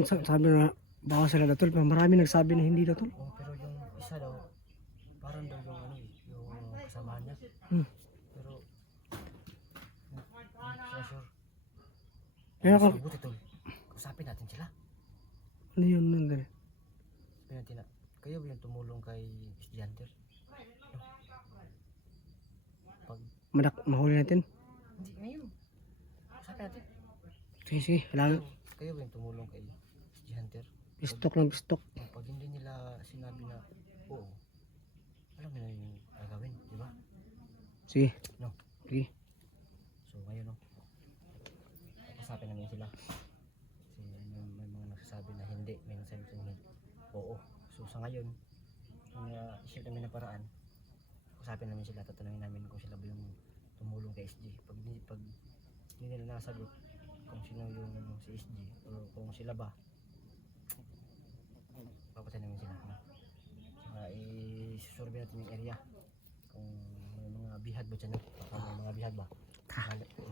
nagsabi na baka sila na tol, marami nagsabi na hindi na tol. Oh, pero yung isa daw, parang daw yung ano yung kasamahan niya. Pero, sure. Kaya ako, Buti tol, usapin natin sila. ano yun nun dali? Sabi natin na, kayo ba yung tumulong kay estudyante? No? Mahuli natin? Hindi, ngayon. Usapin natin. Sige, wala. Kayo ba yung tumulong kay estudyante? Pistok lang, pistok. Pag hindi nila sinabi na oo, alam nila yung gagawin, di ba? Sige. No? Sige. So ngayon no, kasabi namin sila. Kasi may mga nagsasabi na hindi, may nagsasabi na hindi. Oo. So sa ngayon, yung isip namin na paraan, kasabi namin sila, tatanungin namin kung sila ba yung tumulong kay SG. Pag hindi nila nasagot kung sino yung si SG o kung sila ba, papatay namin sila. Saka isusurvey natin yung area kung may mga bihag ba dyan. May mga bihag ba?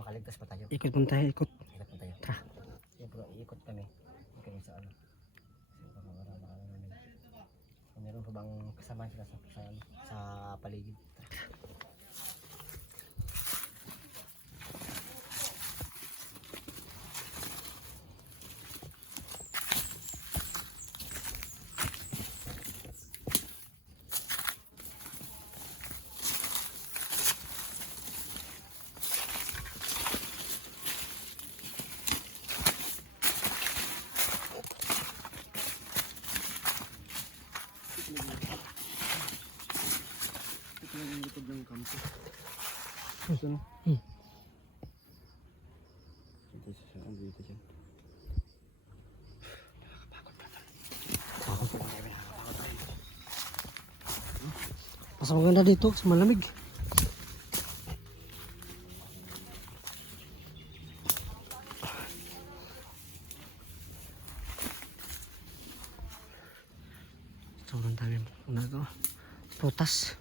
Makaligtas pa tayo. Ikot muna tayo, ikot. Ikot pa tayo. Tara. Siyempre, iikot kami. Kami sa ano. So, para namin. So, meron pa bang kasama sila sa paligid? Ito lang yung likod ng kampo. Ito no? Ito siya, ang dito siya. Mas maganda dito, mas malamig. Sobrang dami na ito. Prutas.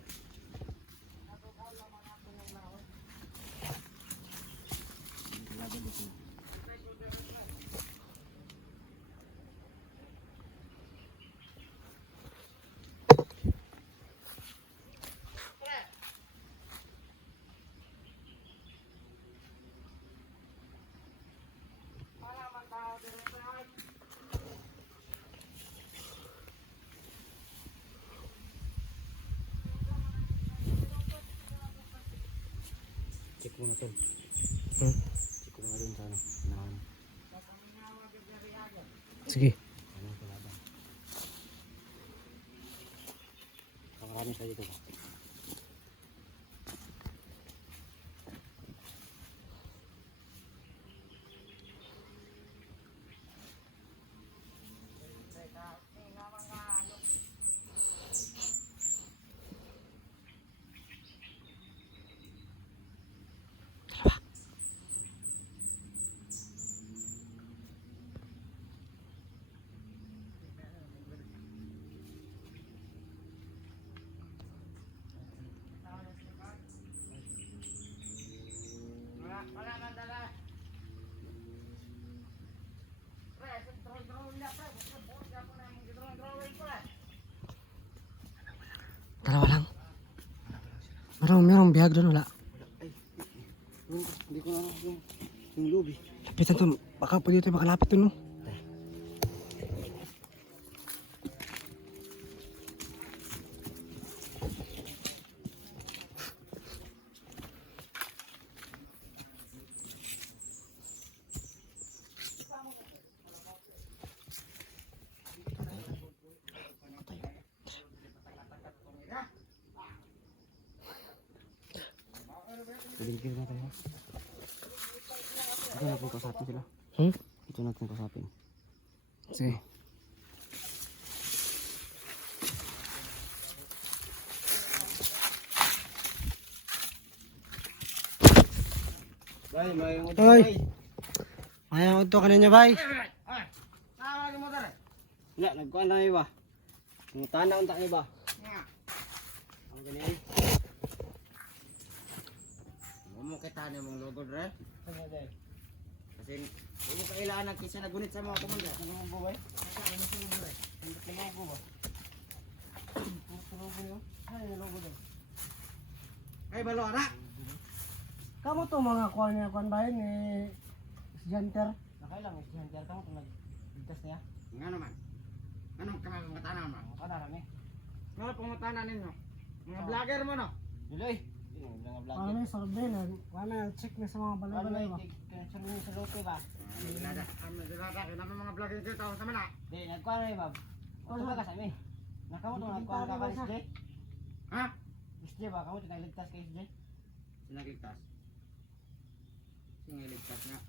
Check mo na to. Check mo na dun sa ano. Nahan. Sige. Ano yung kalaban? Pakarami sa dito ba? Dalawa lang. Merong bihag doon, wala. Hindi ko na yung loob eh. Lapitan to, baka pwede tayo makalapit to no. Piling-piling na tayo. Ito natin kausapin sila. Ito natin kausapin. Sige. Bay, may yung Hoy! Mayang ito kanina bay. Tawag mo tara. Wala, nagkuhan na iba. Nguntahan na unta iba. Ang ganyan. Mo kita na mong logo dre. Kasi hindi mo kailangan kisa nagunit sa mga komanda. Ano mo buhay? Ano mo buhay? Ano mo ba? Ay, balo anak! Kamu to mga kuan niya kuan bayan ni Hunter. Nakailang is hunter ka mo kung nagligtas niya. Nga naman. Anong kamangatanan mo? Ang kanarami. Ano pangatanan ninyo? Mga vlogger mo no? Duloy. Yung mga vlog. Ano yung sorbe na? Wala check na sa mga balay-balay ba? Kanang sa lote ba? Dilada. Kami dilada. Kinama mga vlogger dito tao sa mana. Di, nagkuhan na ba? Ano ba ka sa amin? Nakamot mo nagkuhan ka kay SJ? Ha? SJ ba? Kamot nagligtas kay SJ? Sinagligtas. Sinagligtas nga.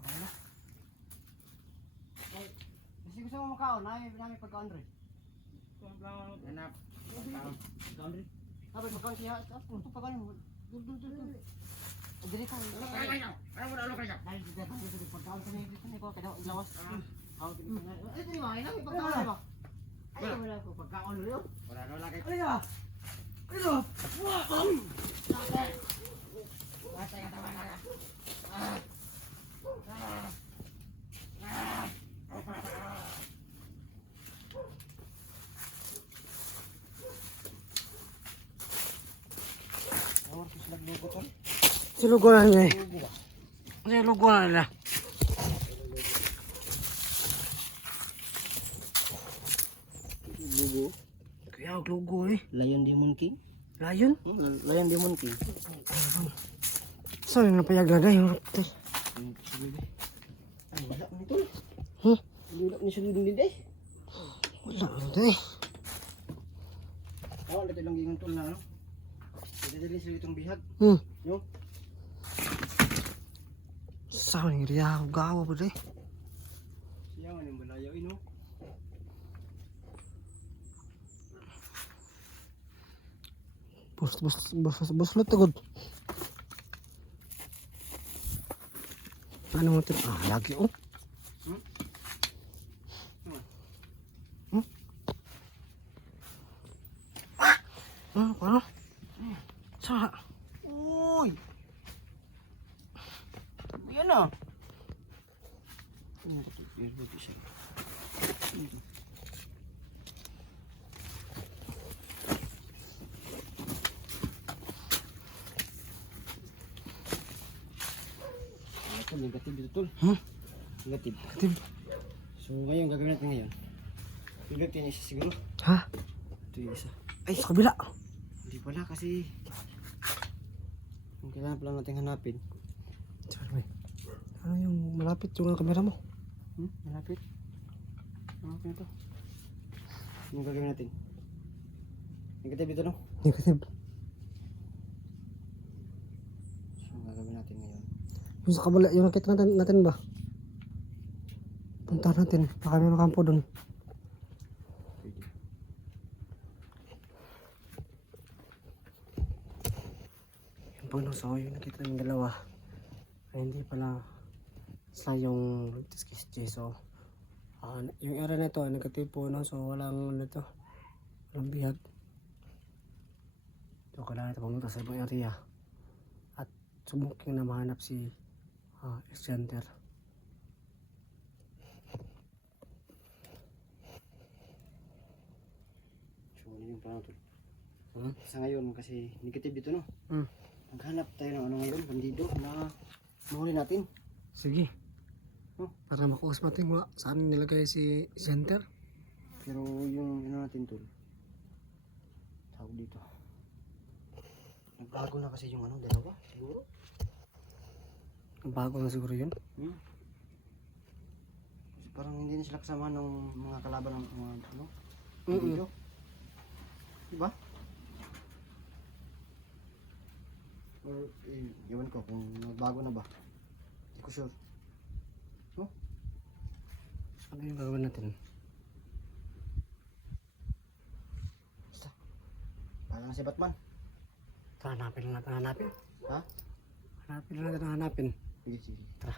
Okay na. Ay, kasi gusto mo makaon, namin pagkaon rin. Hanap. Pagkaon rin? Tapos pagkaon siya, tapos pagkaon mo. Dul. Dili ka. Ano kayo? Ano mo na ano kayo? Dahil dito pagkaon sa dito ni ko kada ilawas. Ako dito na. Ay, dili ba? Namin pagkaon ba? Ay, wala ko pagkaon rin. Wala na lagi. Ay ah. Ano? Basta yung tawa na. Awar ko sila lugo to. Silugo na niya eh. Silugo na nila. Lugo. Kaya ang lugo eh. Lion Demon King. Lion? Lion Demon King. Saan yung napayag na yung raptor? Ay, wala mo nito. Hmm? Wala ni sulod din eh. Wala na eh. Awal dito lang gingon tol na ano. Dito sila itong bihag. Yo. Saan yung riyaw gawa ba eh? Siya man yung balayaw ino. Bus tagod. Ano mo ito? Lagi oh. Ano? Sa? Uy. Yan na. Ano to? Ilbuti siya. Ito, negative dito tol. Negative. Tib. So ngayon, gagawin natin ngayon. Pindot yan isa siguro. Ha? Ito yung isa. Ay, sa kabila. Hindi pala kasi ang kailangan pala natin hanapin. Sorry. Ano yung malapit yung kamera mo? Malapit. Malapit na ito. Anong gagawin natin? Negative dito no? Negative. So ang gagawin natin ngayon. Yung sa kabila, yung nakita natin ba? Punta natin. Baka may kampo doon. Pwede. Yung pano, so yung nakita ng dalawa ay hindi pala sila yung Tiskis J. So yung area na ito ay negative po no? So walang ano to, walang bihag. So kailangan ito pumunta sa ibang area at sumuking na mahanap si X-Center. So ano yung plano to? Sa ngayon kasi negative dito no? Maghanap tayo ng ano ngayon, bandido na mahuli natin. Sige. Para makuha natin saan nilagay si Center. Pero yung ano natin tol, tawag dito. Nagbago na kasi yung ano, dalawa siguro. Bago na siguro yun. Kasi parang hindi na sila kasama ng mga kalaban ng mga ano, bandido. Diba? Or ewan ko kung nagbago na ba. Hindi ko sure. Ano yung gagawin natin? Basta. Parang si Batman. Hanapin lang natin, hanapin. Ha? Hanapin lang natin, hanapin. Sige, sige. Tara.